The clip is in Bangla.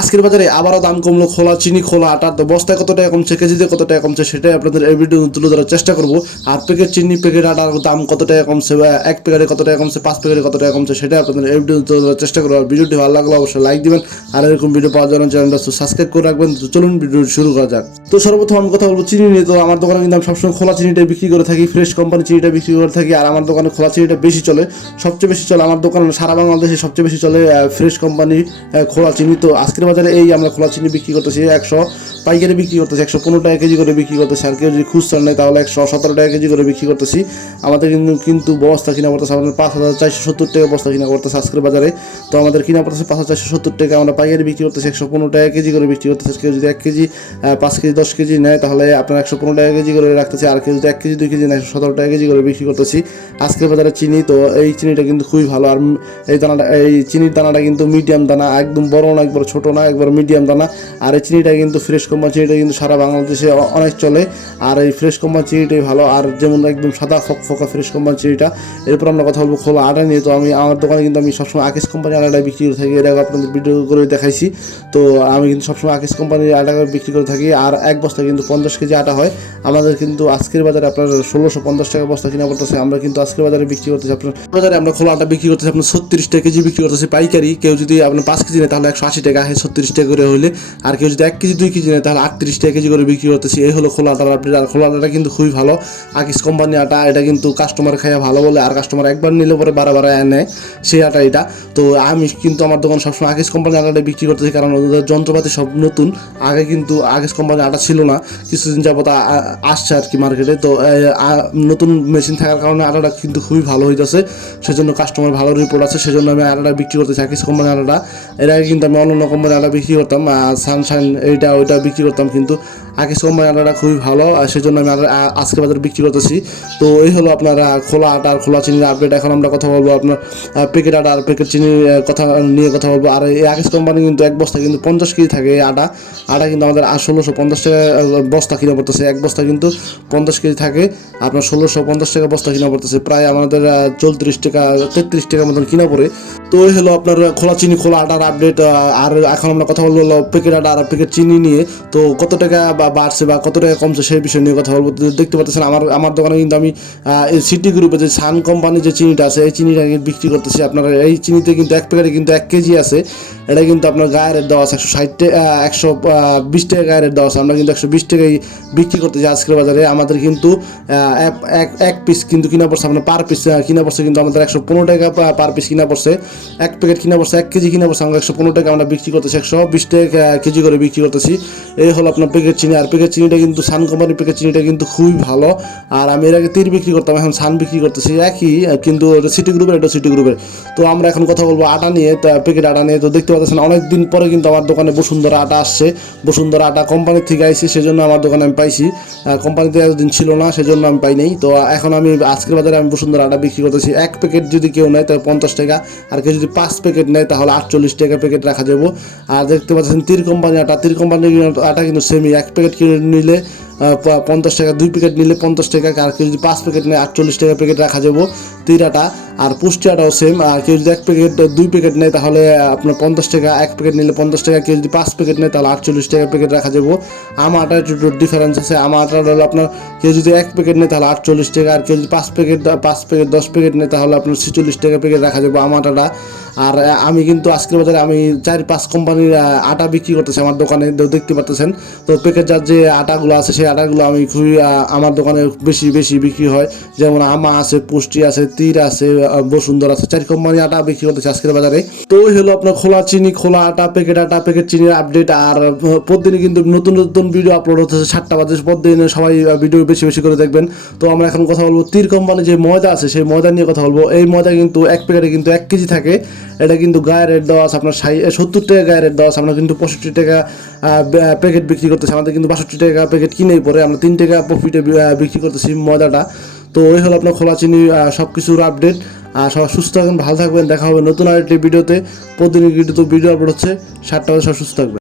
আজকের বাজারে আবারও দাম কমলো, খোলা চিনি, খোলা আটার তো বস্তায় কত টাকা কমছে, কেজিতে কত টাকা কমছে, সেটাই আপনাদের এই ভিডিও তুলে ধরার চেষ্টা করব। আর প্যাকেট চিনি প্যাকেট আটার দাম কত টাকা কমছে বা এক প্যাকেটে কত টাকা কমছে, পাঁচ প্যাকেটে কত টাকা কমছে, সেটাই আপনাদের এই ভিডিও তুলে ধরার চেষ্টা করব। আর ভিডিওটি ভালো লাগলে অবশ্যই লাইক দিবেন। আর এরকম ভিডিও পাওয়ার জন্য চ্যানেলটা সাবস্ক্রাইব করে রাখবেন। তো চলুন ভিডিও শুরু করা যাক। তো সর্বপ্রথম আমি কথা বলব চিনি নিয়ে। তো আমার দোকানে কিন্তু আমি সবসময় খোলা চিনিটা বিক্রি করে থাকি ফ্রেশ কোম্পানি চিনিটা বিক্রি করে থাকি। আর আমার দোকানে খোলা চিনিটা বেশি চলে, সবচেয়ে বেশি চলে আমার দোকানে সারা বাংলাদেশে সবচেয়ে বেশি চলে ফ্রেশ কোম্পানি খোলা চিনি। তো আজকের বাজারে এই আমরা খোলা চিনি বিক্রি করতেছি, একশো পাইকারি বিক্রি করতেছি, একশো পনেরো টাকা কেজি করে বিক্রি করতেছি। আর কেউ যদি খুচরা নেয়, তাহলে একশো সতেরো টাকা কেজি করে বিক্রি করতেছি। আমাদের কিন্তু কিন্তু বস্তা কিনা পড়তেছে, আমাদের পাঁচ হাজার চারশো সত্তর টাকা বস্তা কিনা করতেছে আজকের বাজারে। তো আমাদের কিনা পড়তেছে পাঁচ হাজার চারশো সত্তর টাকা, আমরা পাইকারি বিক্রি করতেছি একশো পনেরো টাকা কেজি করে বিক্রি করতেছি। কেউ যদি এক কেজি পাঁচ কেজি, দশ কেজি নেয়, তাহলে আপনার একশো পনেরো টাকা কেজি করে রাখতেছি। আর কেউ যদি এক কেজি, দুই কেজি নেয় সতেরো টাকা কেজি করে বিক্রি করতেছি। আজকের বাজারে চিনি, তো এই চিনিটা কিন্তু খুবই ভালো। আর এই দানাটা, এই চিনির দানাটা কিন্তু মিডিয়াম দানা, একদম বড় না একবার ছোট একবার মিডিয়াম দানা। আর এই চিনিটা কিন্তু ফ্রেশ কোম্পানি চিনিটা কিন্তু সারা বাংলাদেশে অনেক চলে। আর এই ফ্রেশ কোম্পানি চিনিটাই ভালো। আর যেমন একদম সাদা ফক ফকা ফ্রেশ কোম্পানি চিনিটা, এরপর আমরা কথা বলব খোলা আটা নিয়ে। তো আমি আমার দোকানে কিন্তু আমি সবসময় আকিস কোম্পানির আটাটা বিক্রি করে থাকি। এটা আপনাদের ভিডিও করে দেখাইছি। তো আমি কিন্তু সবসময় আকিস কোম্পানির আটা বিক্রি করে থাকি। আর এক বস্তা কিন্তু পঞ্চাশ কেজি আটা হয়। আমাদের কিন্তু আজকের বাজারে আপনার ষোলোশো পঞ্চাশ টাকা বস্তা কিনা পড়তেছে। আমরা কিন্তু আজকের বাজারে বিক্রি করতেছি আপনার বাজারে আমরা খোলা আটা বিক্রি করতেছি। আপনার ছত্রিশ টাকা কেজি বিক্রি করতেছি পাইকারি। কেউ যদি আপনার পাঁচ কেজি নেয়, তাহলে একশো আশি টাকা। ছত্রিশ টাকা করে হলে আর কেউ যদি এক কেজি, দুই কেজি নেয়, তাহলে আটত্রিশ টাকা কেজি করে বিক্রি করতেছি। এই হলো খোলা আটার আপডেট আর খোলা আটাটা কিন্তু খুবই ভালো। আকিস কোম্পানি আটা, এটা কিন্তু কাস্টমার খাইয়া ভালো বলে। আর কাস্টমার একবার নিলে পরে বারে বারে নেয় সেই আটা এটা। তো আমি কিন্তু আমার দোকান সবসময় আকিস কোম্পানি আটাটা বিক্রি করতেছি। কারণ ওদের যন্ত্রপাতি সব নতুন। আগে কিন্তু আগেস কোম্পানি আটা ছিল না। কিছুদিন যাবত আসছে আর কি মার্কেটে তো নতুন মেশিন থাকার কারণে আটাটা কিন্তু খুবই ভালো হইতেছে। সেজন্য কাস্টমার ভালো রিপোর্ট আছে। সেজন্য আমি আটাটা বিক্রি করতেছি আকিস কোম্পানি আটাটা। এর আগে কিন্তু আমি অন্য অন্য কোম্পানি আটা বিক্রি করতাম সানশাইন এইটা ওইটা বিক্রি করতাম কিন্তু আকিস কোম্পানি আটাটা খুবই ভালো, আর সেজন্য আমি আজকে বাজারে বিক্রি করতেছি। তো এই হলো আপনার খোলা আটা আর খোলা চিনির আপডেট এখন আমরা কথা বলব আপনার প্যাকেট আটা আর প্যাকেট চিনির কথা নিয়ে কথা বলব। আর এই আকিস কোম্পানি কিন্তু এক বস্তা কিন্তু পঞ্চাশ কেজি থাকে এই আটা। আটা কিন্তু আমাদের ষোলোশো পঞ্চাশ টাকা বস্তা কিনা পড়তেছে। এক বস্তা কিন্তু পঞ্চাশ কেজি থাকে। আপনার ষোলোশো পঞ্চাশ টাকা বস্তা কিনা পড়তেছে। প্রায় আমাদের চৌত্রিশ টাকা, তেত্রিশ টাকার মতন কিনা পড়ে। তো এই হলো আপনার খোলা চিনি, খোলা আটার আপডেট আর এখন আমরা কথা বলব প্যাকেট আটা আর প্যাকেট চিনি নিয়ে। তো কত টাকা বা বাড়ছে বা কত টাকা কমছে সেই বিষয় নিয়ে কথা বলব। দেখতে পাচ্ছেন আমার আমার দোকানে কিন্তু আমি সিটি গ্রুপে যে সান কোম্পানির যে চিনিটা আছে, এই চিনিটা বিক্রি করতেছি। আপনার এই চিনিতে কিন্তু এক প্যাকেটে কিন্তু এক কেজি আছে। এটা কিন্তু আপনার গায়ের রেট দেওয়া আছে একশো ষাট একশো বিশ টাকা গায়ের রেট দেওয়া আছে। আমরা কিন্তু একশো বিশ টাকায় বিক্রি করতেছি আজকের বাজারে। আমাদের কিন্তু এক এক পিস কিন্তু কিনা পড়ছে আপনার পার পিস কিনা পড়ছে কিন্তু আমাদের একশো পনেরো টাকা পার পিস কিনা পড়ছে। এক প্যাকেট কিনা পড়ছে এক কেজি কিনা পড়ছে। আমরা একশো পনেরো টাকা আমরা বিক্রি করতেছি। একশো বিশ টাকা কেজি করে বিক্রি করতেছি। এই হলো আপনার প্যাকেট চিনি। আর প্যাকেট চিনিটা কিন্তু সান কোম্পানির প্যাকেট চিনিটা কিন্তু খুবই ভালো। আর আমি এর আগে তীর বিক্রি করতাম, এখন সান বিক্রি করতেছি, একই, কিন্তু সিটি গ্রুপের, এটা সিটি গ্রুপের। তো আমরা এখন কথা বলব আটা নিয়ে প্যাকেট আটা নিয়ে। তো দেখতে পাচ্ছেন অনেক দিন পরে কিন্তু আমার দোকানে বসুন্ধরা আটা আসছে। বসুন্ধরা আটা কোম্পানির থেকে আইছে, সেজন্য আমার দোকানে আমি পাইছি। কোম্পানিতে এতদিন ছিল না, সেজন্য আমি পাই নাই। তো এখন আমি আজকের বাজারে আমি বসুন্ধরা আটা বিক্রি করতেছি। এক প্যাকেট যদি কেউ নেয়, তাহলে পঞ্চাশ টাকা। আর কেউ যদি পাঁচ প্যাকেট নেয়, তাহলে আটচল্লিশ টাকা প্যাকেট রাখা যাব। আর দেখতে পাচ্ছেন, তীর কোম্পানি আটা, তীর কোম্পানির আটা কিন্তু সেমি এক প্যাকেট কিনে নিলে পঞ্চাশ টাকা, দুই প্যাকেট নিলে পঞ্চাশ টাকা, আর কেউ যদি পাঁচ প্যাকেট নেয়, আটচল্লিশ টাকা প্যাকেট রাখা যাব। তীর আটা আর পুষ্টি আটাও সেম আর কেউ যদি এক প্যাকেট দুই প্যাকেট নেয় তাহলে আপনার পঞ্চাশ টাকা, এক প্যাকেট নিলে পঞ্চাশ টাকা, কেউ যদি পাঁচ প্যাকেট নেয় তাহলে আটচল্লিশ টাকা প্যাকেট রাখা যাব। আমার আটা একটু ডিফারেন্স আছে আমার আটা হলো আপনার কেউ যদি এক প্যাকেট নেয় তাহলে আটচল্লিশ টাকা, আর কেউ যদি পাঁচ প্যাকেট পাঁচ প্যাকেট দশ প্যাকেট নেয় তাহলে আপনার ছেচল্লিশ টাকা প্যাকেট রাখা যাব আটাটা আর আমি কিন্তু আজকের বাজারে আমি চার পাঁচ কোম্পানির আটা বিক্রি করতেছি আমার দোকানে দেখতে পাচ্ছেন তো প্যাকেট যার যে আটাগুলো আছে, সেই আটাগুলো আমি খুবই আমার দোকানে বেশি বেশি বিক্রি হয়। যেমন আমা আছে, পুষ্টি আছে তীর আছে বসুন্ধরা আছে চার কোম্পানি আটা বিক্রি করতেছে আজকের বাজারে। তো হলো আপনার খোলা চিনি খোলা আটা প্যাকেট আটা প্যাকেট চিনির আপডেট আর আহ, প্রতিদিনই কিন্তু নতুন নতুন ভিডিও আপলোড হতেছে সাতটা বাজে। প্রতিদিন সবাই ভিডিও বেশি বেশি করে দেখবেন। তো আমরা এখন কথা বলব তীর কোম্পানি যে ময়দা আছে সেই ময়দা নিয়ে কথা বলব। এই ময়দা কিন্তু এক প্যাকেটে কিন্তু এক কেজি থাকে। এটা কিন্তু গায়ের রেট দেওয়া আছে আপনার ষাট সত্তর টাকা গায়ের রেট দেওয়া আছে। আমরা কিন্তু পঁয়ষট্টি টাকা প্যাকেট বিক্রি করতেছি। আমাদের কিন্তু বাষট্টি টাকা প্যাকেট কিনেই পরে। আমরা তিন টাকা প্রফিটে বিক্রি করতেছি ময়দাটা। তো ওই হলো আপনার খোলা চিনি সব কিছুর আপডেট আর সবাই সুস্থ থাকবেন, ভালো থাকবেন। দেখা হবে নতুন আরেকটি ভিডিওতে। প্রতিদিন ভিডিওতে ভিডিও আপলোড হচ্ছে। সাতটা সব সুস্থ থাকবেন।